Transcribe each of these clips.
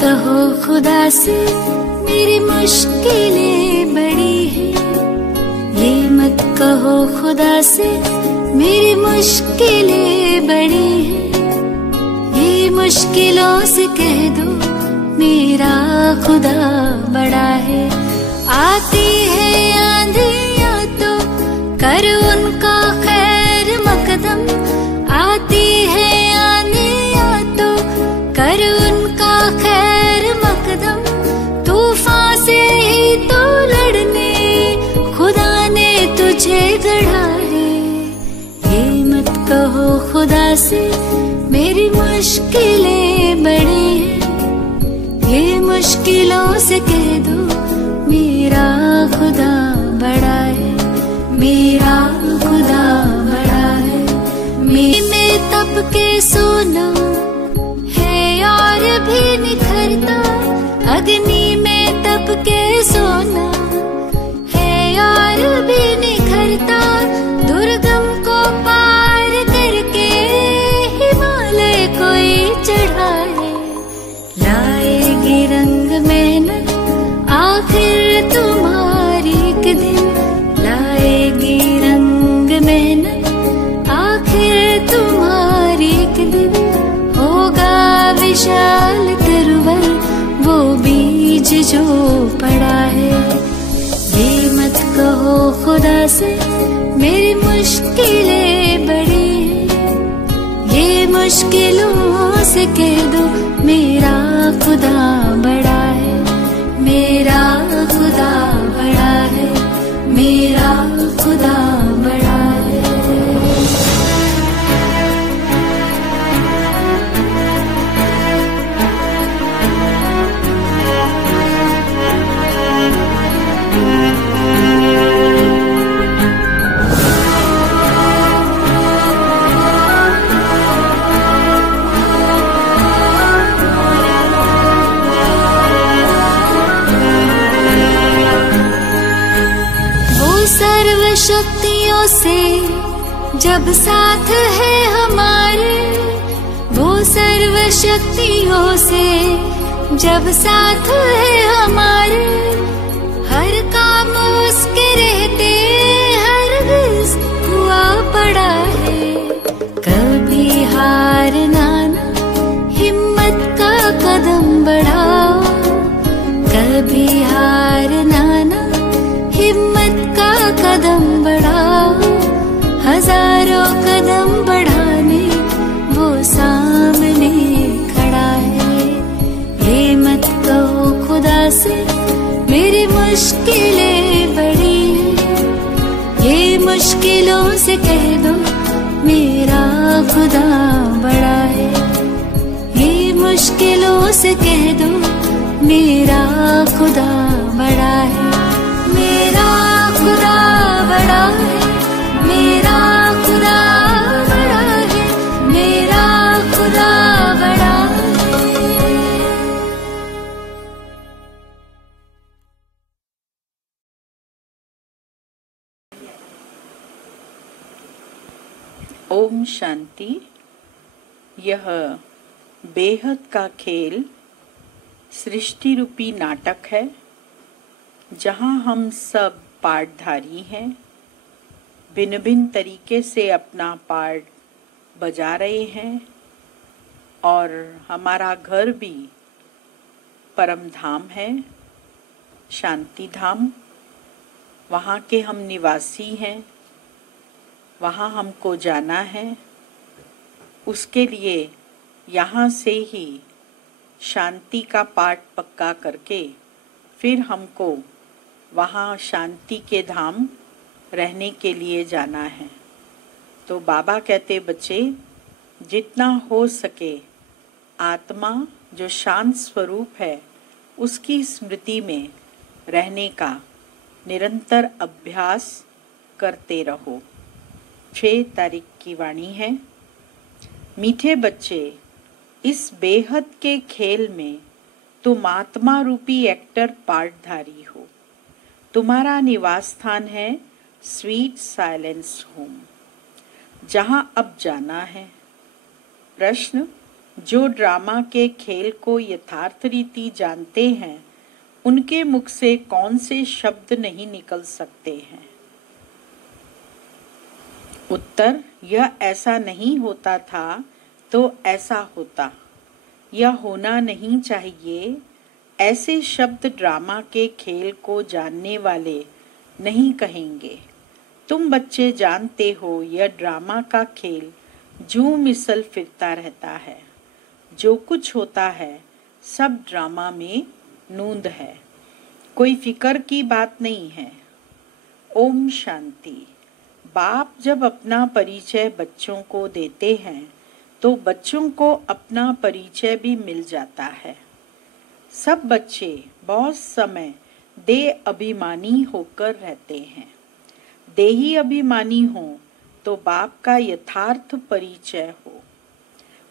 कहो खुदा से मेरी मुश्किलें बड़ी हैं, ये मत कहो खुदा से मेरी मुश्किलें बड़ी हैं, ये मुश्किलों से कह दो मेरा खुदा बड़ा है। आती है आंधियाँ तो कर उनका खैर मकदम, आती है आंधियाँ तो कर उनका खैर मकदम, तूफान से ही तो लड़ने खुदा ने तुझे गढ़ा है। ये मत कहो खुदा से मेरी मुश्किलें बड़ी हैं, ये मुश्किलों से कह दो मेरा खुदा बड़ा है, मेरा खुदा बड़ा है। में तप के सोना और भी निखरता, अग्नि में तप के सोना है और भी निखरता, दुर्गम को पार करके हिमालय कोई चढ़ा है। लाएगी रंग मेहनत आखिर तुम्हारी एक दिन, लाएगी रंग मेहनत आखिर तुम्हारी एक दिन, होगा विशाल तरवर वो बीज जो पड़ा है। ये मत कहो खुदा से मेरी मुश्किलें बड़ी हैं, ये मुश्किलों से कह दो मेरा खुदा बड़ा है, मेरा खुदा बड़ा है, मेरा खुदा बड़ा है। शक्तियों से जब साथ है हमारे, वो सर्व शक्तियों से जब साथ है हमारे, हर काम उसके रहते हर गिज़ हुआ पड़ा है। कभी हारना ना हिम्मत का कदम बढ़ाओ, कभी हारना ना हिम्मत का कदम बढ़ाओ, हजारों कदम बढ़ाने वो सामने खड़ा है। ये मत कहो खुदा से मेरी मुश्किलें बड़ी हैं, ये मुश्किलों से कह दो मेरा खुदा बड़ा है, ये मुश्किलों से कह दो मेरा खुदा बड़ा है, मेरा खुदा बड़ा है, मेरा खुदा बड़ा है, मेरा खुदा बड़ा है। ओम शांति। यह बेहद का खेल सृष्टि रूपी नाटक है, जहाँ हम सब पार्टधारी हैं, भिन्न भिन्न तरीके से अपना पार्ट बजा रहे हैं, और हमारा घर भी परम धाम है, शांति धाम। वहाँ के हम निवासी हैं, वहाँ हमको जाना है। उसके लिए यहाँ से ही शांति का पाठ पक्का करके फिर हमको वहाँ शांति के धाम रहने के लिए जाना है। तो बाबा कहते बच्चे, जितना हो सके आत्मा जो शांत स्वरूप है उसकी स्मृति में रहने का निरंतर अभ्यास करते रहो। 6 तारीख की वाणी है। मीठे बच्चे, इस बेहद के खेल में तुम आत्मा रूपी एक्टर पार्टधारी हो। तुम्हारा निवास स्थान है स्वीट साइलेंस होम, जहां अब जाना है। प्रश्न, जो ड्रामा के खेल को यथार्थ रीति जानते हैं, उनके मुख से कौन से शब्द नहीं निकल सकते हैं? उत्तर, यह ऐसा नहीं होता था तो ऐसा होता, यह होना नहीं चाहिए, ऐसे शब्द ड्रामा के खेल को जानने वाले नहीं कहेंगे। तुम बच्चे जानते हो, यह ड्रामा का खेल जू मिसल फिरता रहता है। जो कुछ होता है सब ड्रामा में नूंद है, कोई फिक्र की बात नहीं है। ओम शांति। बाप जब अपना परिचय बच्चों को देते हैं तो बच्चों को अपना परिचय भी मिल जाता है। सब बच्चे बहुत समय देह अभिमानी होकर रहते हैं। देही अभिमानी हो तो बाप का यथार्थ परिचय हो,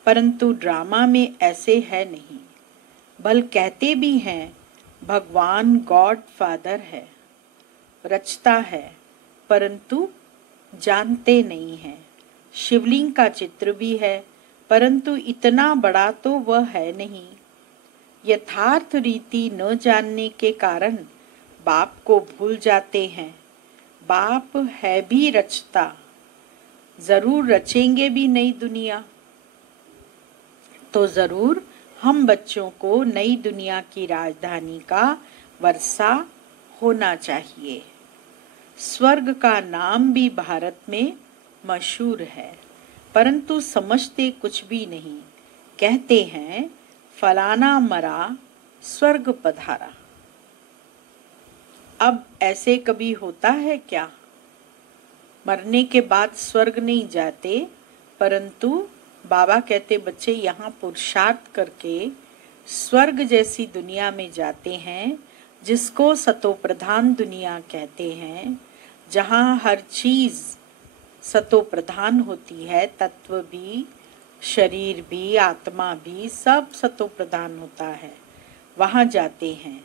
परंतु ड्रामा में ऐसे है नहीं। बल कहते भी हैं भगवान गॉड फादर है, रचता है, परंतु जानते नहीं हैं। शिवलिंग का चित्र भी है, परंतु इतना बड़ा तो वह है नहीं। यथार्थ रीति न जानने के कारण बाप को भूल जाते हैं। बाप है भी रचता, जरूर रचेंगे भी नई दुनिया, तो जरूर हम बच्चों को नई दुनिया की राजधानी का वर्षा होना चाहिए। स्वर्ग का नाम भी भारत में मशहूर है, परंतु समझते कुछ भी नहीं। कहते हैं फलाना मरा स्वर्ग पधारा। अब ऐसे कभी होता है क्या? मरने के बाद स्वर्ग नहीं जाते, परंतु बाबा कहते बच्चे यहाँ पुरुषार्थ करके स्वर्ग जैसी दुनिया में जाते हैं, जिसको सतो प्रधान दुनिया कहते हैं, जहाँ हर चीज सतो प्रधान होती है। तत्व भी, शरीर भी, आत्मा भी, सब सतो प्रधान होता है, वहां जाते हैं।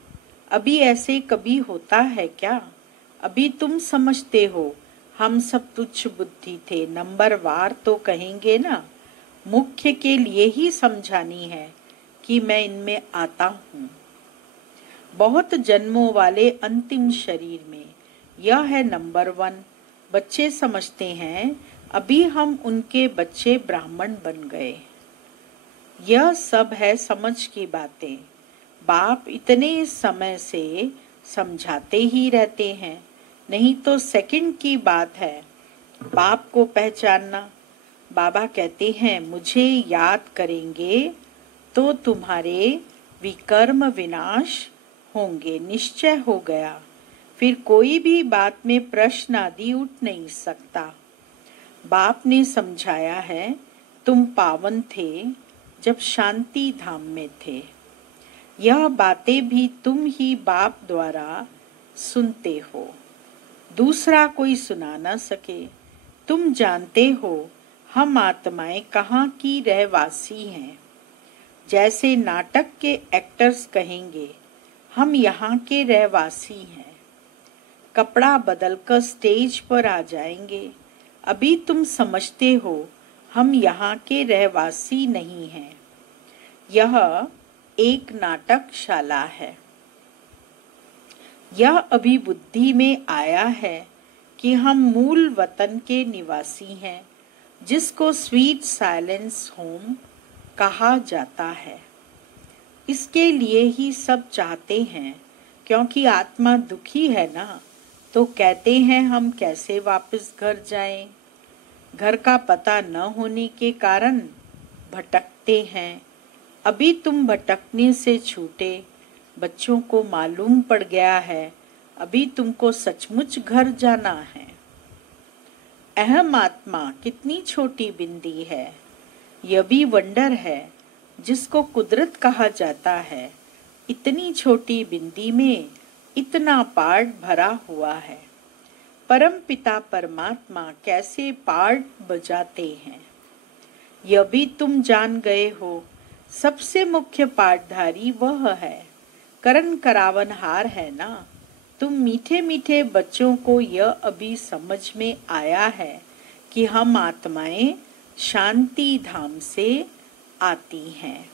अभी ऐसे कभी होता है क्या? अभी तुम समझते हो हम सब तुच्छ बुद्धि थे, नंबर वार तो कहेंगे ना। मुख्य के लिए ही समझानी है कि मैं इनमें आता हूँ। बहुत जन्मों वाले अंतिम शरीर में यह है नंबर 1। बच्चे समझते हैं अभी हम उनके बच्चे ब्राह्मण बन गए। यह सब है समझ की बातें। बाप इतने समय से समझाते ही रहते हैं, नहीं तो सेकंड की बात है बाप को पहचानना। बाबा कहते हैं मुझे याद करेंगे तो तुम्हारे विकर्म विनाश होंगे, निश्चय हो गया। फिर कोई भी बात में प्रश्न आदि उठ नहीं सकता। बाप ने समझाया है तुम पावन थे जब शांति धाम में थे। यह बातें भी तुम ही बाप द्वारा सुनते हो, दूसरा कोई सुना न सके। तुम जानते हो हम आत्माएं कहाँ की रहवासी हैं। जैसे नाटक के एक्टर्स कहेंगे हम यहाँ के रहवासी हैं, कपड़ा बदलकर स्टेज पर आ जाएंगे। अभी तुम समझते हो हम यहाँ के रहवासी नहीं हैं। यह एक नाटकशाला है। यह अभी बुद्धि में आया है कि हम मूल वतन के निवासी हैं, जिसको स्वीट साइलेंस होम कहा जाता है। इसके लिए ही सब चाहते हैं, क्योंकि आत्मा दुखी है ना, तो कहते हैं हम कैसे वापस घर जाएं। घर का पता न होने के कारण भटकते हैं। अभी तुम भटकने से छूटे, बच्चों को मालूम पड़ गया है अभी तुमको सचमुच घर जाना है। अहम आत्मा कितनी छोटी बिंदी है, यह भी वंडर है जिसको कुदरत कहा जाता है। इतनी छोटी बिंदी में इतना पार्ट भरा हुआ है। परम पिता परमात्मा कैसे पार्ट बजाते हैं, यह भी तुम जान गए हो। सबसे मुख्य पाठधारी वह है, करण करावनहार है ना। तुम मीठे मीठे बच्चों को यह अभी समझ में आया है कि हम आत्माएं शांति धाम से आती हैं।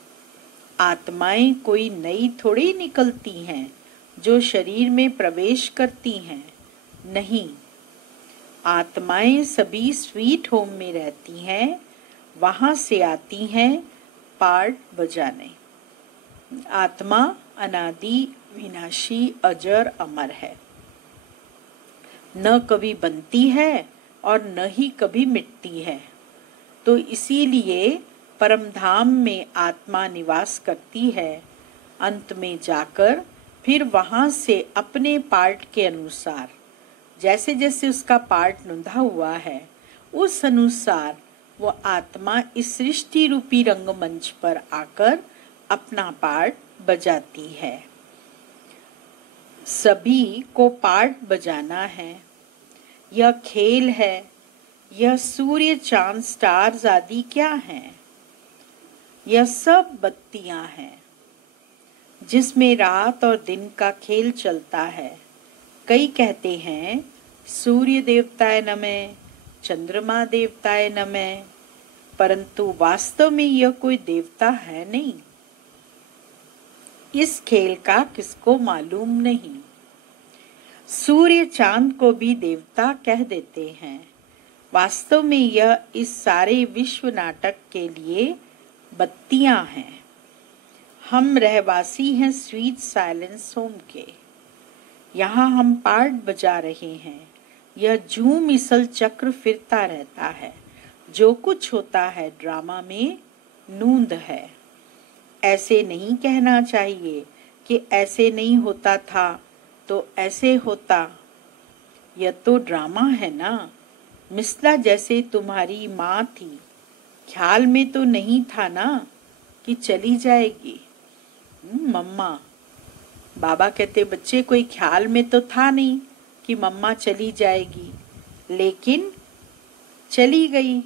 आत्माएं कोई नई थोड़ी निकलती हैं जो शरीर में प्रवेश करती हैं। नहीं, आत्माएं सभी स्वीट होम में रहती हैं, वहां से आती हैं पार्ट बजाने। आत्मा अनादि विनाशी अजर अमर है, न कभी बनती है और न ही कभी मिटती है। तो इसीलिए परमधाम में आत्मा निवास करती है। अंत में जाकर फिर वहां से अपने पार्ट के अनुसार, जैसे जैसे उसका पार्ट नुंधा हुआ है, उस अनुसार वो आत्मा इस सृष्टि रूपी रंगमंच पर आकर अपना पार्ट बजाती है। सभी को पार्ट बजाना है। यह खेल है। यह सूर्य चांद स्टार्स आदि क्या हैं? यह सब बत्तियां हैं जिसमें रात और दिन का खेल चलता है। कई कहते हैं सूर्य देवताय नमः, चंद्रमा देवताय नमः, परंतु वास्तव में यह कोई देवता है नहीं। इस खेल का किसको मालूम नहीं। सूर्य चांद को भी देवता कह देते हैं। वास्तव में यह इस सारे विश्व नाटक के लिए बत्तियां हैं। हम रहवासी हैं स्वीट साइलेंस होम के। यहाँ हम पार्ट बजा रहे हैं। यह झूम मिसल चक्र फिरता रहता है। जो कुछ होता है ड्रामा में नूंद है। ऐसे नहीं कहना चाहिए कि ऐसे नहीं होता था तो ऐसे होता। यह तो ड्रामा है ना। मिसला जैसे तुम्हारी माँ थी, ख्याल में तो नहीं था ना कि चली जाएगी। मम्मा, बाबा कहते बच्चे कोई ख्याल में तो था नहीं कि मम्मा चली जाएगी, लेकिन चली गई।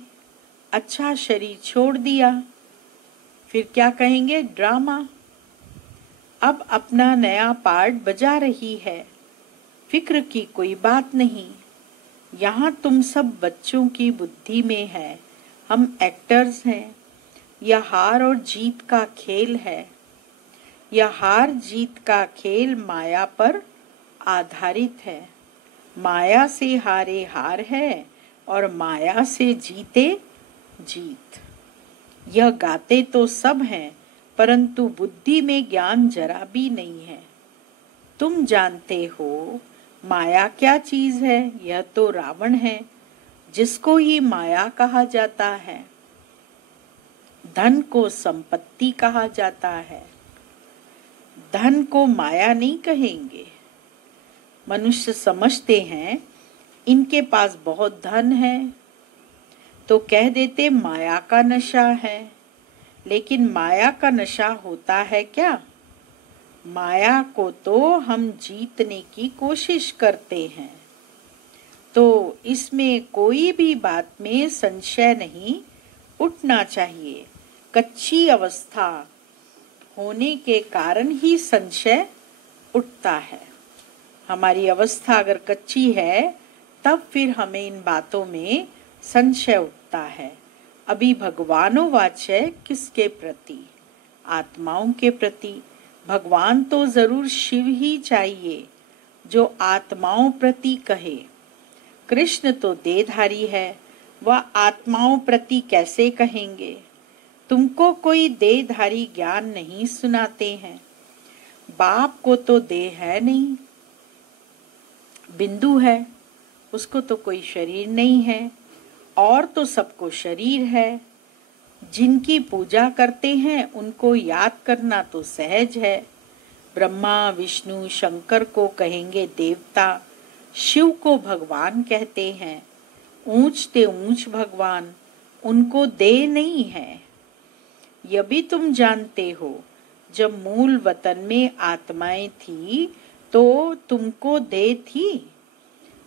अच्छा शरीर छोड़ दिया, फिर क्या कहेंगे? ड्रामा। अब अपना नया पार्ट बजा रही है। फिक्र की कोई बात नहीं। यहाँ तुम सब बच्चों की बुद्धि में है। हम एक्टर्स हैं। यह हार और जीत का खेल है। यह हार जीत का खेल माया पर आधारित है। माया से हारे हार है और माया से जीते जीत। यह गाते तो सब हैं, परंतु बुद्धि में ज्ञान जरा भी नहीं है। तुम जानते हो माया क्या चीज है? यह तो रावण है, जिसको ही माया कहा जाता है। धन को संपत्ति कहा जाता है। धन को माया नहीं कहेंगे। मनुष्य समझते हैं इनके पास बहुत धन है तो कह देते माया का नशा है। लेकिन माया का नशा होता है क्या? माया को तो हम जीतने की कोशिश करते हैं। तो इसमें कोई भी बात में संशय नहीं उठना चाहिए। कच्ची अवस्था होने के कारण ही संशय उठता है। हमारी अवस्था अगर कच्ची है तब फिर हमें इन बातों में संशय उठता है। अभी भगवानोवाच है किसके प्रति? आत्माओं के प्रति। भगवान तो जरूर शिव ही चाहिए जो आत्माओं प्रति कहे। कृष्ण तो देहधारी है, वह आत्माओं प्रति कैसे कहेंगे? तुमको कोई देहधारी ज्ञान नहीं सुनाते हैं। बाप को तो देह है नहीं, बिंदु है, उसको तो कोई शरीर नहीं है। और तो सबको शरीर है। जिनकी पूजा करते हैं उनको याद करना तो सहज है। ब्रह्मा विष्णु शंकर को कहेंगे देवता, शिव को भगवान कहते हैं। ऊंच ते ऊंच भगवान, उनको देह नहीं है। यह भी तुम जानते हो, जब मूल वतन में आत्माएं थी तो तुमको देह थी,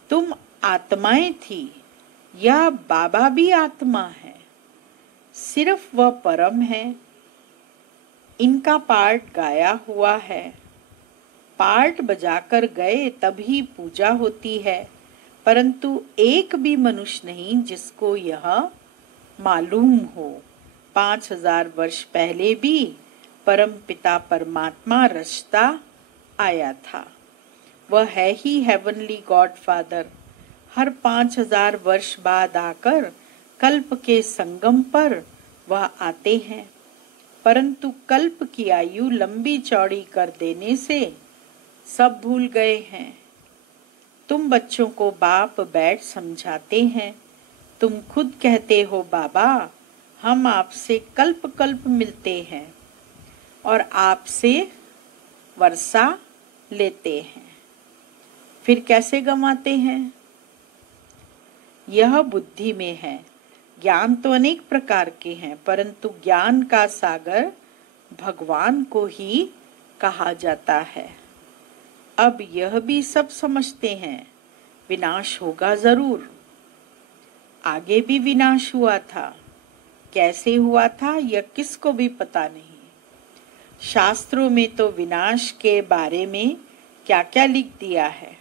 तुम आत्माएं थी। यह बाबा भी आत्मा है, सिर्फ वह परम है। इनका पार्ट गाया हुआ है। पार्ट बजाकर गए तभी पूजा होती है, परंतु एक भी मनुष्य नहीं जिसको यह मालूम हो। 5000 वर्ष पहले भी परम पिता परमात्मा रचता आया था। वह है ही हेवनली गॉड फादर। हर 5000 वर्ष बाद आकर कल्प के संगम पर वह आते हैं, परंतु कल्प की आयु लंबी चौड़ी कर देने से सब भूल गए हैं। तुम बच्चों को बाप बैठ समझाते हैं। तुम खुद कहते हो बाबा हम आपसे कल्प कल्प मिलते हैं और आपसे वर्षा लेते हैं, फिर कैसे गंवाते हैं? यह बुद्धि में है। ज्ञान तो अनेक प्रकार के हैं, परंतु ज्ञान का सागर भगवान को ही कहा जाता है। अब यह भी सब समझते हैं विनाश होगा जरूर। आगे भी विनाश हुआ था, कैसे हुआ था यह किसको भी पता नहीं। शास्त्रों में तो विनाश के बारे में क्या क्या लिख दिया है।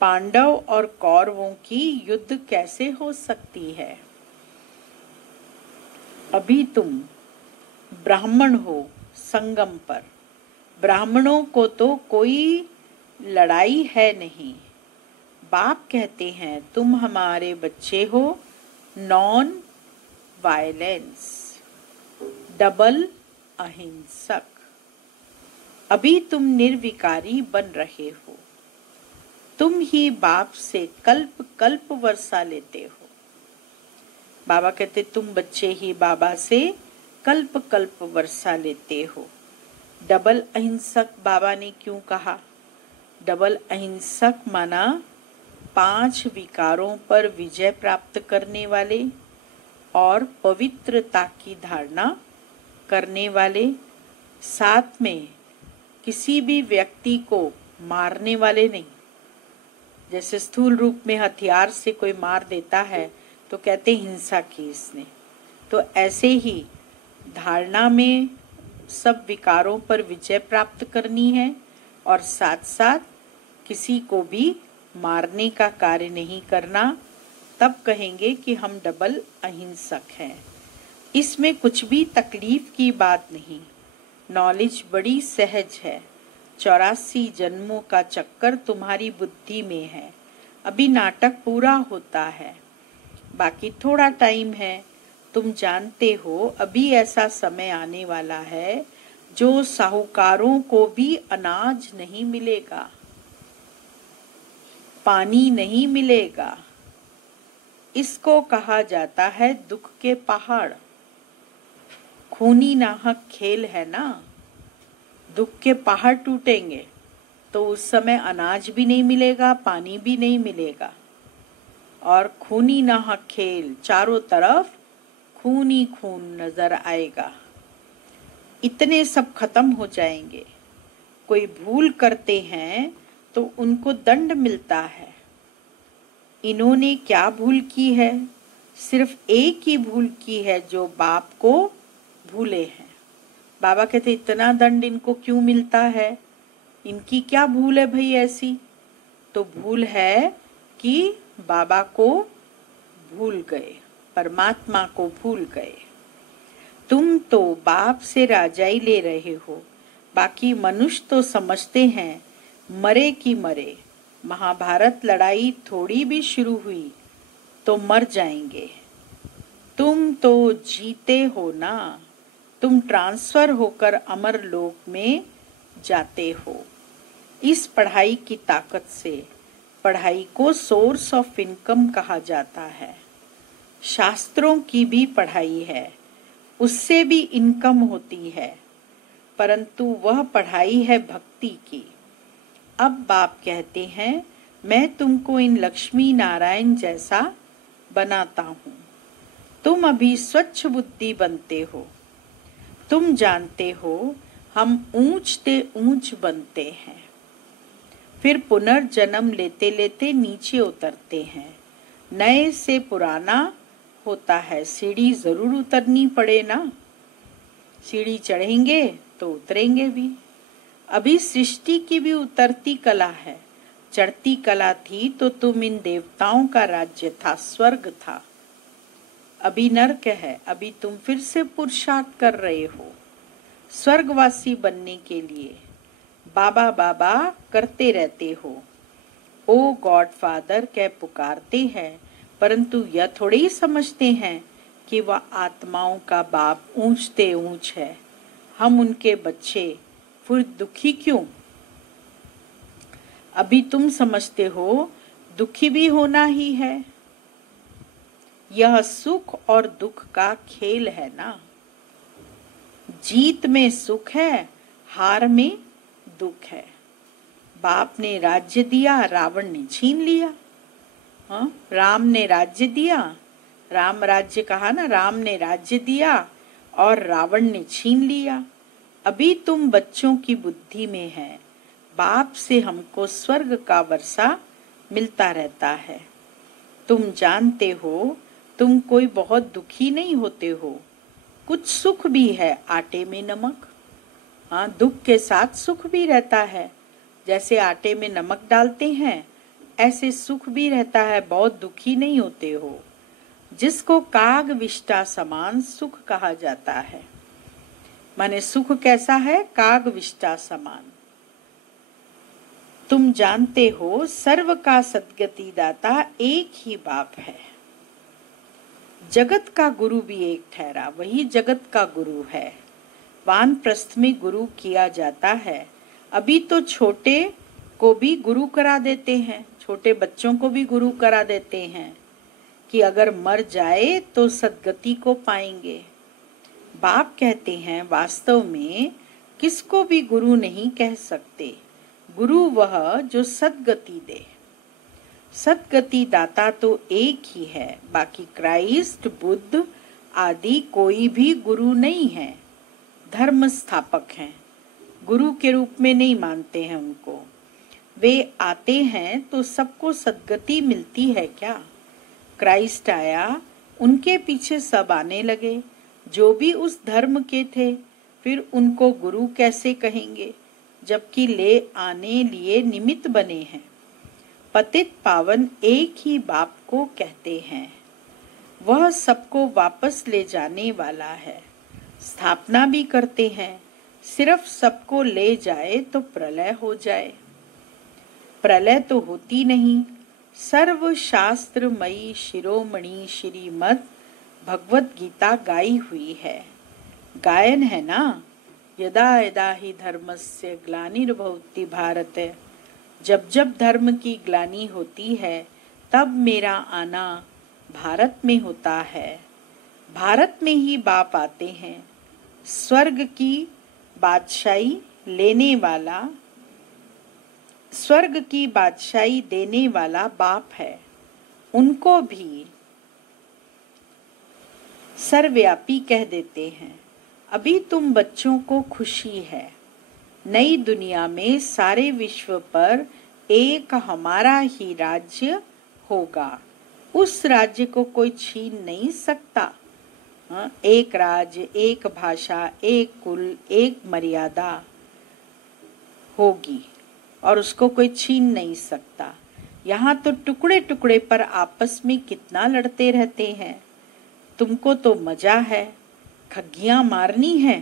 पांडव और कौरवों की युद्ध कैसे हो सकती है? अभी तुम ब्राह्मण हो संगम पर। ब्राह्मणों को तो कोई लड़ाई है नहीं। बाप कहते हैं तुम हमारे बच्चे हो, नॉन वायलेंस, डबल अहिंसक। अभी तुम निर्विकारी बन रहे हो। तुम ही बाप से कल्प कल्प वर्षा लेते हो। बाबा कहते तुम बच्चे ही बाबा से कल्प कल्प वर्षा लेते हो। डबल अहिंसक बाबा ने क्यों कहा? डबल अहिंसक माना 5 विकारों पर विजय प्राप्त करने वाले और पवित्रता की धारणा करने वाले, साथ में किसी भी व्यक्ति को मारने वाले नहीं। जैसे स्थूल रूप में हथियार से कोई मार देता है तो कहते हिंसा की इसने, तो ऐसे ही धारणा में सब विकारों पर विजय प्राप्त करनी है और साथ साथ किसी को भी मारने का कार्य नहीं करना, तब कहेंगे कि हम डबल अहिंसक हैं। इसमें कुछ भी तकलीफ की बात नहीं। नॉलेज बड़ी सहज है। 84 जन्मों का चक्कर तुम्हारी बुद्धि में है। अभी नाटक पूरा होता है, बाकी थोड़ा टाइम है। तुम जानते हो अभी ऐसा समय आने वाला है जो साहूकारों को भी अनाज नहीं मिलेगा, पानी नहीं मिलेगा। इसको कहा जाता है दुख के पहाड़। खूनी नाहक खेल है ना। दुख के पहाड़ टूटेंगे तो उस समय अनाज भी नहीं मिलेगा, पानी भी नहीं मिलेगा, और खूनी नाहक खेल, चारों तरफ खून ही खून नजर आएगा। इतने सब खत्म हो जाएंगे। कोई भूल करते हैं तो उनको दंड मिलता है। इन्होंने क्या भूल की है? सिर्फ एक ही भूल की है, जो बाप को भूले हैं। बाबा कहते इतना दंड इनको क्यों मिलता है? इनकी क्या भूल है भाई ऐसी? तो भूल है कि बाबा को भूल गए, परमात्मा को भूल गए। तुम तो बाप से राजाई ले रहे हो, बाकी मनुष्य तो समझते हैं मरे की मरे। महाभारत लड़ाई थोड़ी भी शुरू हुई तो मर जाएंगे। तुम तो जीते हो ना। तुम ट्रांसफर होकर अमर लोक में जाते हो। इस पढ़ाई की ताकत से, पढ़ाई को सोर्स ऑफ इनकम कहा जाता है। शास्त्रों की भी पढ़ाई है, उससे भी इनकम होती है, परंतु वह पढ़ाई है भक्ति की। अब बाप कहते हैं मैं तुमको इन लक्ष्मी नारायण जैसा बनाता हूँ। तुम अभी स्वच्छ बुद्धि बनते हो। तुम जानते हो हम ऊंचते ऊंच बनते हैं, फिर पुनर्जन्म लेते लेते नीचे उतरते हैं। नए से पुराना होता है, सीढ़ी जरूर उतरनी पड़े ना। सीढ़ी चढ़ेंगे तो उतरेंगे भी। अभी सृष्टि की भी उतरती कला है, चढ़ती कला थी तो तुम इन देवताओं का राज्य था, स्वर्ग था। अभी नरक है, अभी तुम फिर से पुरुषार्थ कर रहे हो स्वर्गवासी बनने के लिए। बाबा बाबा करते रहते हो, ओ गॉड फादर कह पुकारते हैं, परंतु यह थोड़े ही समझते हैं कि वह आत्माओं का बाप ऊंचते ऊंच है। हम उनके बच्चे फिर दुखी क्यों? अभी तुम समझते हो दुखी भी होना ही है। यह सुख और दुख का खेल है ना। जीत में सुख है, हार में दुख है। बाप ने राज्य दिया, रावण ने छीन लिया। हाँ, राम ने राज्य दिया, राम राज्य कहा ना, राम ने राज्य दिया और रावण ने छीन लिया। अभी तुम बच्चों की बुद्धि में है, बाप से हमको स्वर्ग का वर्षा मिलता रहता है। तुम जानते हो तुम कोई बहुत दुखी नहीं होते हो, कुछ सुख भी है, आटे में नमक। हाँ, दुख के साथ सुख भी रहता है। जैसे आटे में नमक डालते हैं ऐसे सुख भी रहता है, बहुत दुखी नहीं होते हो, जिसको काग विष्टा समान सुख कहा जाता है। माने सुख कैसा है? काग विष्टा समान। तुम जानते हो सर्व का सद्गति दाता एक ही बाप है। जगत का गुरु भी एक ठहरा, वही जगत का गुरु है। वानप्रस्थ में गुरु किया जाता है। अभी तो छोटे को भी गुरु करा देते हैं, छोटे बच्चों को भी गुरु करा देते हैं कि अगर मर जाए तो सद्गति को पाएंगे। बाप कहते हैं वास्तव में किसको भी गुरु नहीं कह सकते, गुरु वह जो सद्गति दे। सद्गति दाता तो एक ही है, बाकी क्राइस्ट, बुद्ध आदि कोई भी गुरु नहीं है। धर्म स्थापक हैं, गुरु के रूप में नहीं मानते हैं उनको। वे आते हैं तो सबको सद्गति मिलती है क्या? क्राइस्ट आया, उनके पीछे सब आने लगे, जो भी उस धर्म के थे, फिर उनको गुरु कैसे कहेंगे जबकि ले आने लिए निमित्त बने हैं। पतित पावन एक ही बाप को कहते हैं, वह सबको वापस ले जाने वाला है। स्थापना भी करते हैं, सिर्फ सबको ले जाए तो प्रलय हो जाए। प्रलय तो होती नहीं। सर्व शास्त्रमयी शिरोमणि श्रीमद् भगवत गीता गाई हुई है। गायन है ना, यदा यदा ही धर्मस्य ग्लानिर्भवति भारत। जब जब धर्म की ग्लानि होती है तब मेरा आना भारत में होता है। भारत में ही बाप आते हैं। स्वर्ग की बादशाही लेने वाला, स्वर्ग की बादशाही देने वाला बाप है। उनको भी सर्वव्यापी कह देते हैं। अभी तुम बच्चों को खुशी है, नई दुनिया में सारे विश्व पर एक हमारा ही राज्य होगा। उस राज्य को कोई छीन नहीं सकता। एक राज्य, एक भाषा, एक कुल, एक मर्यादा होगी और उसको कोई छीन नहीं सकता। यहाँ तो टुकड़े टुकड़े पर आपस में कितना लड़ते रहते हैं। तुमको तो मजा है, खग्गियां मारनी है।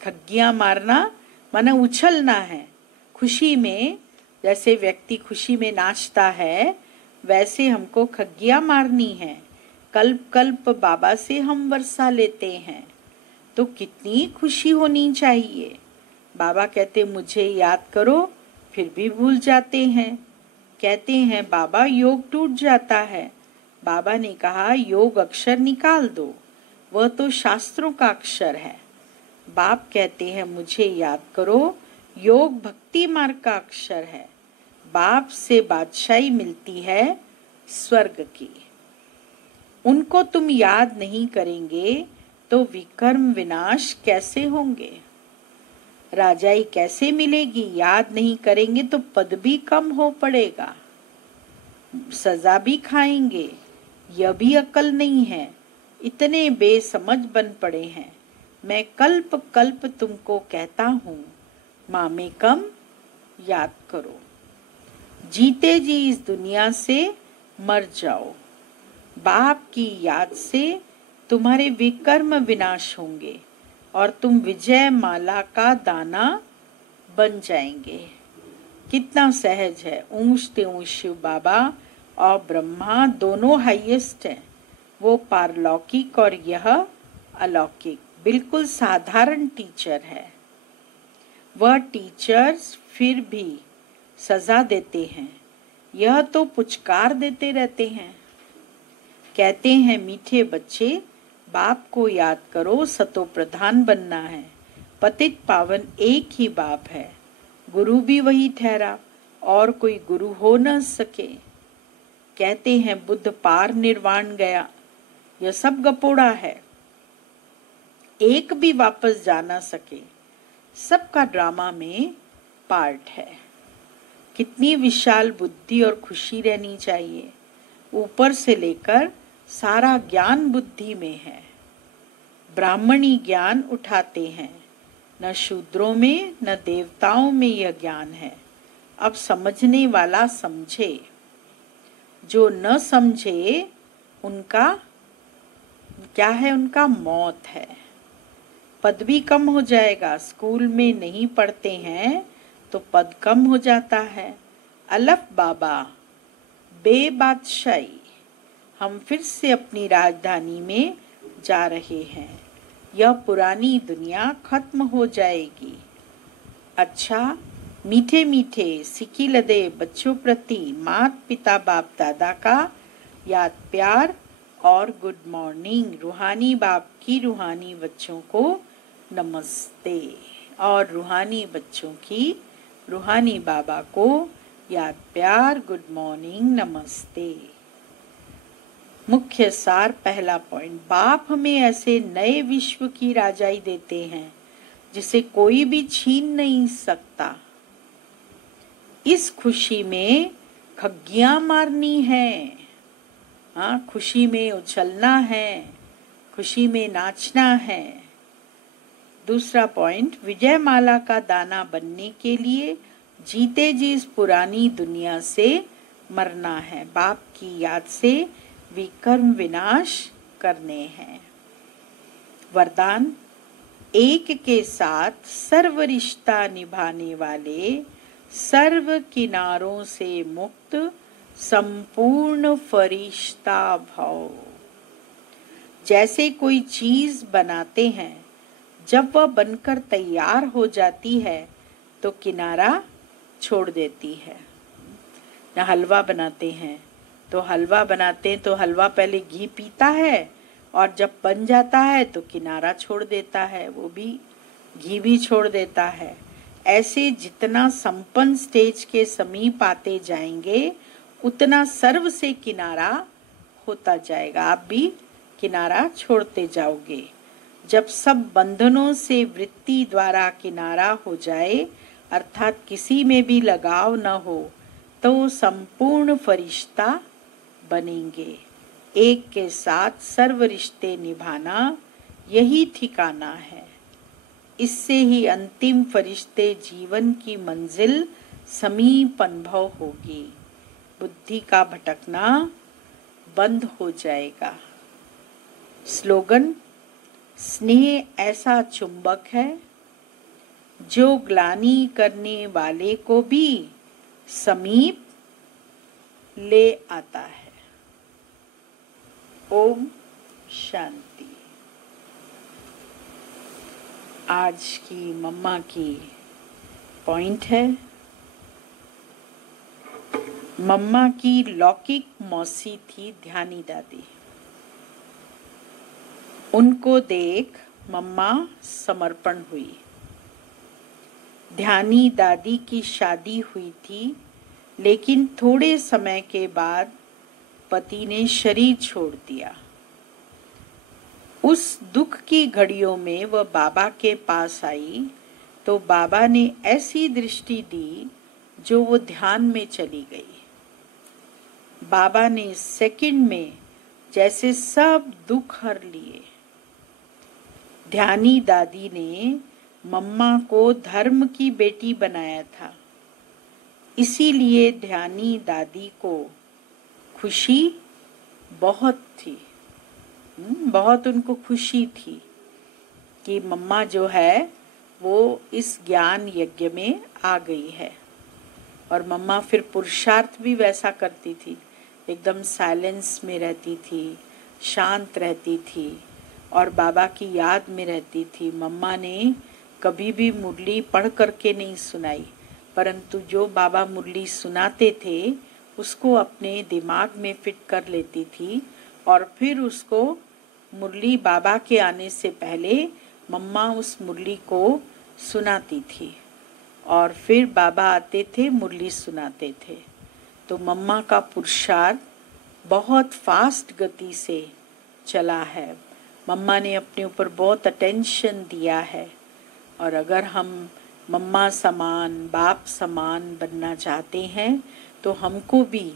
खग्गियां मारना माने उछलना है। खुशी में जैसे व्यक्ति खुशी में नाचता है, वैसे हमको खग्गियां मारनी है। कल्प कल्प बाबा से हम वर्षा लेते हैं तो कितनी खुशी होनी चाहिए। बाबा कहते मुझे याद करो, फिर भी भूल जाते हैं। कहते हैं बाबा योग टूट जाता है। बाबा ने कहा योग अक्षर निकाल दो, वह तो शास्त्रों का अक्षर है। बाप कहते हैं मुझे याद करो, योग भक्ति मार्ग का अक्षर है। बाप से बादशाही मिलती है स्वर्ग की। उनको तुम याद नहीं करेंगे तो विकर्म विनाश कैसे होंगे? राजाई कैसे मिलेगी? याद नहीं करेंगे तो पद भी कम हो पड़ेगा, सजा भी खाएंगे। यह भी अकल नहीं है, इतने बेसमझ बन पड़े हैं। मैं कल्प कल्प तुमको कहता हूँ, मामेकम याद करो। जीते जी इस दुनिया से मर जाओ। बाप की याद से तुम्हारे विकर्म विनाश होंगे और तुम विजय माला का दाना बन जाएंगे। कितना सहज है। ऊंच ते ऊंच शिव बाबा और ब्रह्मा दोनों हाईएस्ट हैं। वो पारलौकिक और यह अलौकिक। बिल्कुल साधारण टीचर है। वह टीचर्स फिर भी सजा देते हैं, यह तो पुचकार देते रहते हैं। कहते हैं, मीठे बच्चे बाप को याद करो, सतो प्रधान बनना है। पतित पावन एक ही बाप है, गुरु भी वही ठहरा और कोई गुरु हो न सके। कहते हैं बुद्ध पार निर्वाण गया, यह सब गपोड़ा है, एक भी वापस जा ना सके। सबका ड्रामा में पार्ट है। कितनी विशाल बुद्धि और खुशी रहनी चाहिए। ऊपर से लेकर सारा ज्ञान बुद्धि में है। ब्राह्मणी ज्ञान उठाते हैं, न शूद्रों में न देवताओं में यह ज्ञान है। अब समझने वाला समझे, जो न समझे उनका क्या है, उनका मौत है। पद भी कम हो जाएगा। स्कूल में नहीं पढ़ते हैं तो पद कम हो जाता है। अलफ बाबा बेबादशाही। हम फिर से अपनी राजधानी में जा रहे हैं। यह पुरानी दुनिया खत्म हो जाएगी। अच्छा, मीठे मीठे सिकी लदे बच्चों प्रति माता पिता बाप दादा का याद प्यार और गुड मॉर्निंग। रूहानी बाप की रूहानी बच्चों को नमस्ते और रूहानी बच्चों की रूहानी बाबा को याद प्यार गुड मॉर्निंग नमस्ते। मुख्य सार पहला पॉइंट, बाप हमें ऐसे नए विश्व की राजाई देते हैं जिसे कोई भी छीन नहीं सकता। इस खुशी में खग्गियां मारनी है। हाँ, खुशी में उछलना है, खुशी में नाचना है। दूसरा पॉइंट, विजय माला का दाना बनने के लिए जीते जी इस पुरानी दुनिया से मरना है। बाप की याद से विकर्म विनाश करने हैं। वरदान, एक के साथ सर्व रिश्ता निभाने वाले, सर्व किनारों से मुक्त संपूर्ण फरिश्ता भाव। जैसे कोई चीज बनाते हैं, जब वह बनकर तैयार हो जाती है तो किनारा छोड़ देती है। या हलवा बनाते हैं तो हलवा पहले घी पीता है और जब बन जाता है तो किनारा छोड़ देता है, वो भी घी भी छोड़ देता है। ऐसे जितना संपन्न स्टेज के समीप आते जाएंगे उतना सर्व से किनारा होता जाएगा। आप भी किनारा छोड़ते जाओगे। जब सब बंधनों से वृत्ति द्वारा किनारा हो जाए, अर्थात किसी में भी लगाव न हो, तो संपूर्ण फरिश्ता बनेंगे। एक के साथ सर्व रिश्ते निभाना यही ठिकाना है। इससे ही अंतिम फरिश्ते जीवन की मंजिल समीप अनुभव होगी। बुद्धि का भटकना बंद हो जाएगा। स्लोगन, स्नेह ऐसा चुंबक है जो ग्लानि करने वाले को भी समीप ले आता है। ओम शांति। आज की मम्मा की पॉइंट है, मम्मा की लौकिक मौसी थी ध्यानी दादी। उनको देख मम्मा समर्पण हुई। ध्यानी दादी की शादी हुई थी, लेकिन थोड़े समय के बाद पति ने शरीर छोड़ दिया। उस दुख की घड़ियों में वह बाबा के पास आई तो बाबा ने ऐसी दृष्टि दी जो वो ध्यान में चली गई। बाबा ने सेकंड में जैसे सब दुख हर लिए। ध्यानी दादी ने मम्मा को धर्म की बेटी बनाया था, इसीलिए ध्यानी दादी को खुशी बहुत थी। बहुत उनको खुशी थी कि मम्मा जो है वो इस ज्ञान यज्ञ में आ गई है। और मम्मा फिर पुरुषार्थ भी वैसा करती थी, एकदम साइलेंस में रहती थी, शांत रहती थी और बाबा की याद में रहती थी। मम्मा ने कभी भी मुरली पढ़ करके नहीं सुनाई, परंतु जो बाबा मुरली सुनाते थे उसको अपने दिमाग में फिट कर लेती थी और फिर उसको मुरली बाबा के आने से पहले मम्मा उस मुरली को सुनाती थी और फिर बाबा आते थे, मुरली सुनाते थे। तो मम्मा का पुरुषार्थ बहुत फास्ट गति से चला है। मम्मा ने अपने ऊपर बहुत अटेंशन दिया है और अगर हम मम्मा समान, बाप समान बनना चाहते हैं तो हमको भी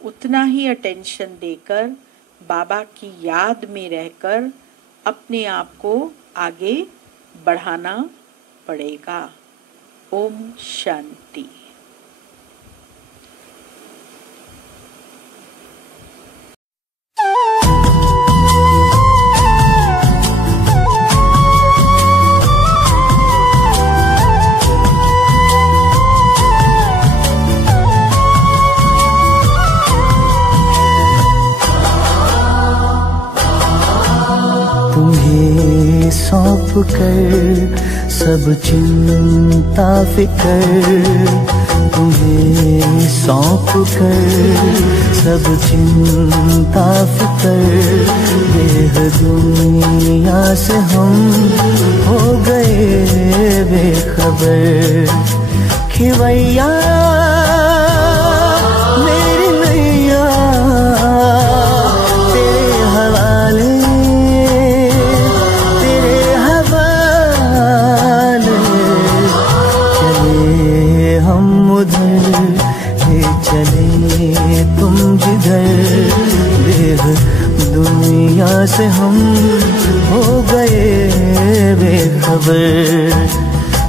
उतना ही अटेंशन देकर, बाबा की याद में रहकर अपने आप को आगे बढ़ाना पड़ेगा। ओम शांति। तुम्हें सौंप कर सब चिंता फिकर, तुम्हें सौंप कर सब चिंता फिकर, देह दुनिया से हम हो गए बेखबर। खिवैया मेरी नैया तेरे हवाले, चले तुम जिधर, देह दुनिया से हम हो गए बेखबर।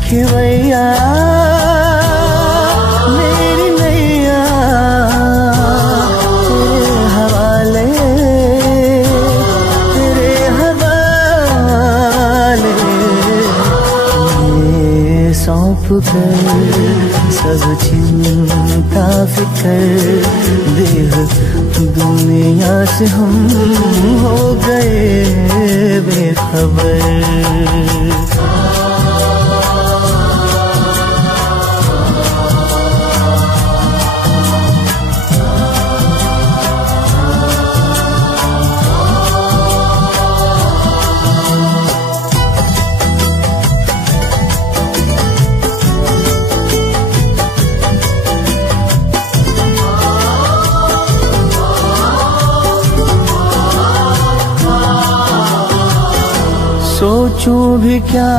खिवैया मेरी नैया तेरे हवाले, तेरे हवाले, ये सौंप कर सब चिंता फिकर, देह दुनिया से हम हो गए बेखबर। सोचूं भी क्या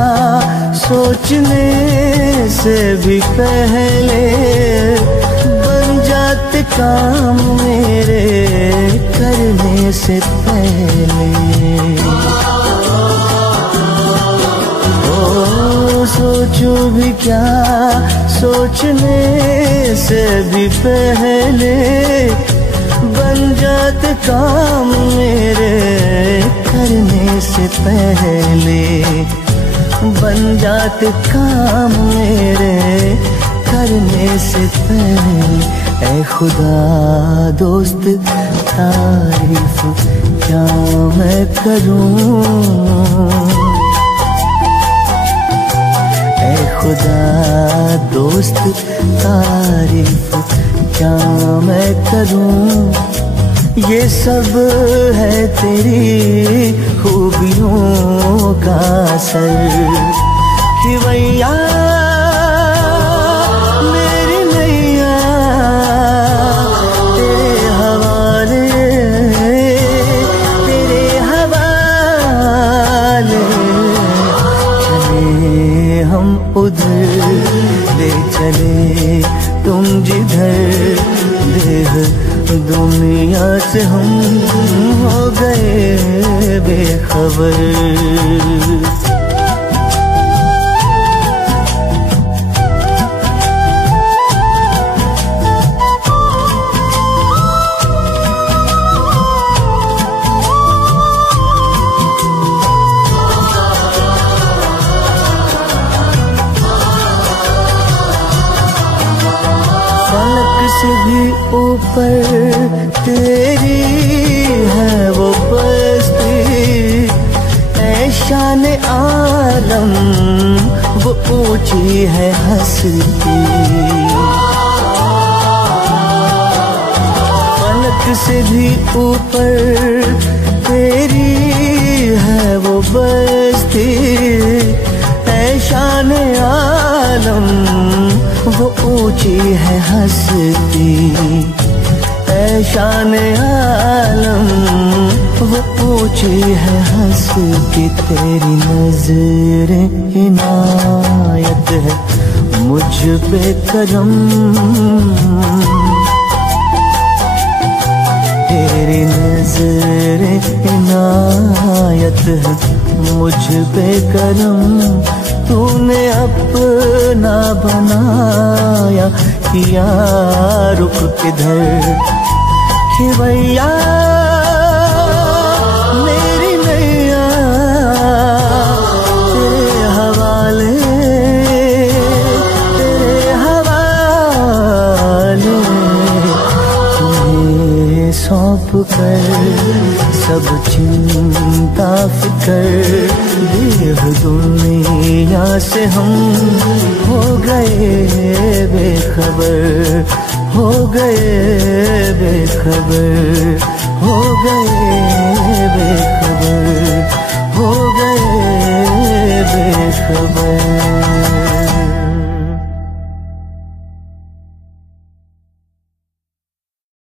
सोचने से भी पहले, बन जाते काम मेरे करने से पहले। ओ सोचूं भी क्या सोचने से भी पहले, बन जाते काम मेरे करने से पहले, बन जाते काम मेरे करने से पहले। ऐ खुदा दोस्त तारीफ क्या मैं करूं, ऐ खुदा दोस्त तारीफ क्या मैं करूं। ये सब है तेरी खूबियों का असर। खिवैया मेरी नैया तेरे हवाले, तेरे हवाले। चले हम उधर ले चले तुम जिधर, देह दुनिया से हम हो गए बेखबर। से भी ऊपर तेरी है वो बस्ती, ऐ शान आलम वो ऊंची है हस्ती। फलक से भी ऊपर तेरी है वो बस्ती, ऐ शान आलम वो ऊंची है हस्ती। ऐ शान आलम वो ऊंची है हस्ती। तेरी नजर इनायत है मुझ पे करम, तेरी नजर इनायत है मुझ पे करम। तूने अपना बनाया किया रुक किधर, कि भैया मेरी नैया तेरे हवाले, तेरे हवाले। तुम्हें सौंप कर सब चिंता फिकर, देह दुनिया से हम हो गए बेखबर, हो गए बेखबर, हो गए बेखबर, हो गए बेखबर।